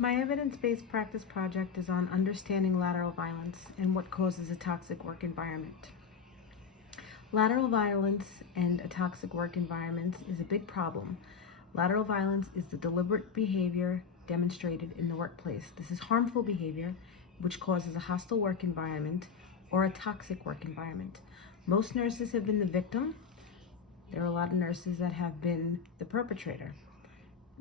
My evidence-based practice project is on understanding lateral violence and what causes a toxic work environment. Lateral violence and a toxic work environment is a big problem. Lateral violence is the deliberate behavior demonstrated in the workplace. This is harmful behavior which causes a hostile work environment or a toxic work environment. Most nurses have been the victim. There are a lot of nurses that have been the perpetrator.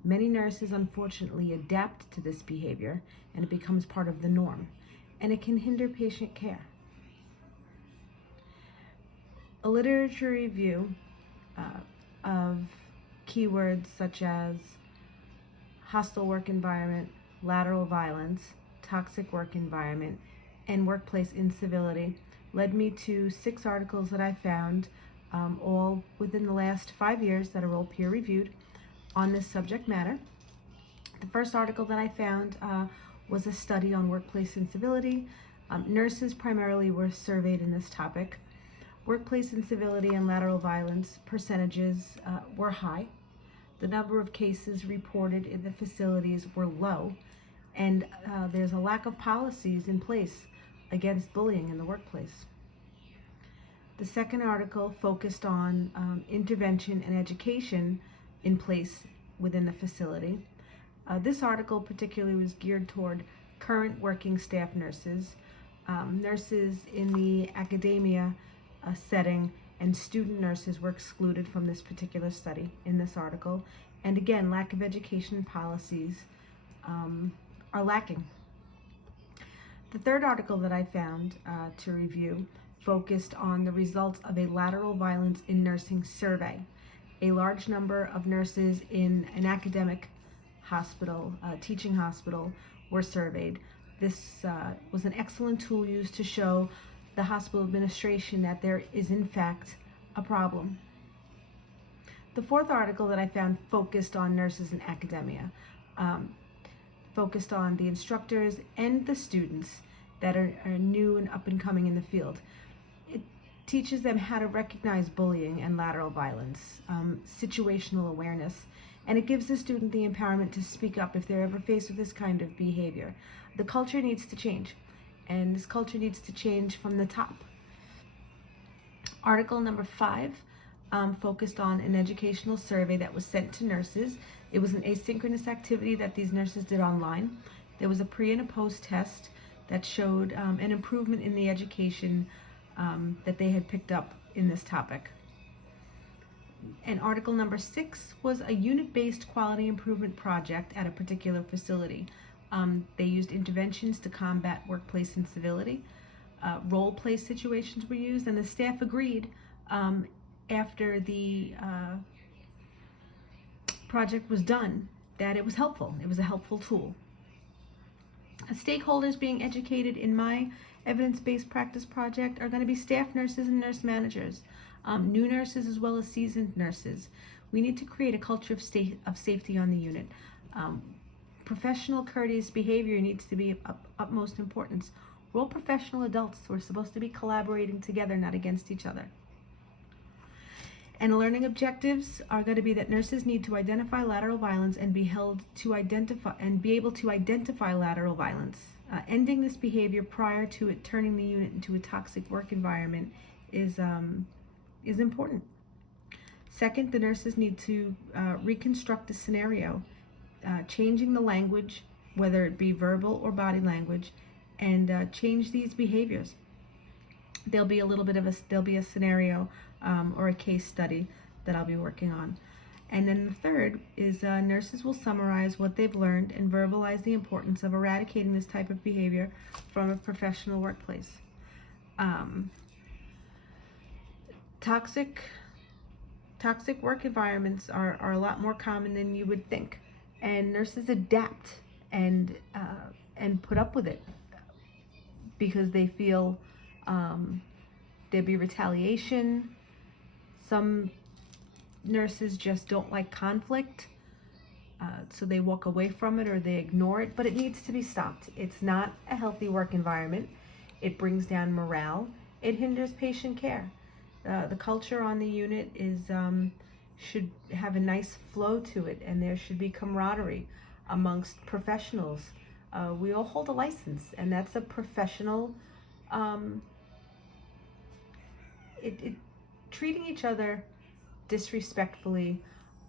Many nurses unfortunately adapt to this behavior and it becomes part of the norm, and it can hinder patient care. A literature review of keywords such as hostile work environment, lateral violence, toxic work environment, and workplace incivility led me to 6 articles that I found, all within the last 5 years, that are all peer-reviewed on this subject matter. The first article that I found was a study on workplace incivility. Nurses primarily were surveyed in this topic. Workplace incivility and lateral violence percentages were high. The number of cases reported in the facilities were low, and there's a lack of policies in place against bullying in the workplace. The second article focused on intervention and education in place within the facility. This article particularly was geared toward current working staff nurses, nurses in the academia setting, and student nurses were excluded from this particular study in this article. And again, lack of education policies are lacking. The third article that I found to review focused on the results of a lateral violence in nursing survey. A large number of nurses in an academic hospital, teaching hospital, were surveyed. This was an excellent tool used to show the hospital administration that there is in fact a problem. The fourth article that I found focused on nurses in academia, focused on the instructors and the students that are new and up and coming in the field. It teaches them how to recognize bullying and lateral violence, situational awareness, and it gives the student the empowerment to speak up if they're ever faced with this kind of behavior. The culture needs to change, and this culture needs to change from the top. Article number 5 focused on an educational survey that was sent to nurses. It was an asynchronous activity that these nurses did online. There was a pre and a post test that showed an improvement in the education that they had picked up in this topic. And article number 6 was a unit-based quality improvement project at a particular facility. They used interventions to combat workplace incivility. Role play situations were used, and the staff agreed after the project was done that it was helpful. It was a helpful tool. Stakeholders being educated in my evidence-based practice project are going to be staff nurses and nurse managers, new nurses as well as seasoned nurses. We need to create a culture of safety on the unit. Professional courteous behavior needs to be of utmost importance. We're all professional adults. We're supposed to be collaborating together, not against each other. And learning objectives are going to be that nurses need to identify lateral violence and be able to identify lateral violence. Ending this behavior prior to it turning the unit into a toxic work environment is important. Second, the nurses need to reconstruct the scenario, changing the language, whether it be verbal or body language, and change these behaviors. There'll be a scenario or a case study that I'll be working on. And then the third is nurses will summarize what they've learned and verbalize the importance of eradicating this type of behavior from a professional workplace. Toxic work environments are a lot more common than you would think, and nurses adapt and put up with it because they feel there'll be retaliation. Some nurses just don't like conflict, so they walk away from it or they ignore it, but it needs to be stopped. It's not a healthy work environment. It brings down morale. It hinders patient care. The culture on the unit should have a nice flow to it, and there should be camaraderie. amongst professionals. We all hold a license, and that's a professional. Um, Treating each other disrespectfully,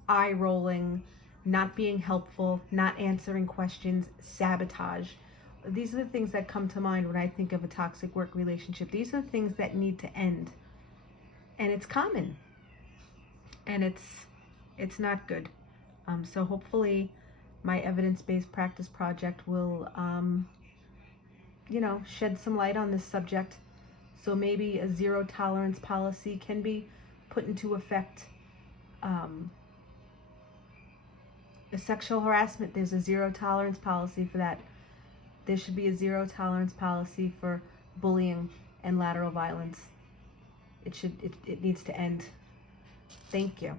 eye rolling, not being helpful, not answering questions, sabotage. These are the things that come to mind when I think of a toxic work relationship. These are the things that need to end. And it's common. And it's not good. So hopefully my evidence-based practice project will shed some light on this subject. So maybe a zero tolerance policy can be put into effect. The sexual harassment, there's a zero tolerance policy for that. There should be a zero tolerance policy for bullying and lateral violence. It needs to end. Thank you.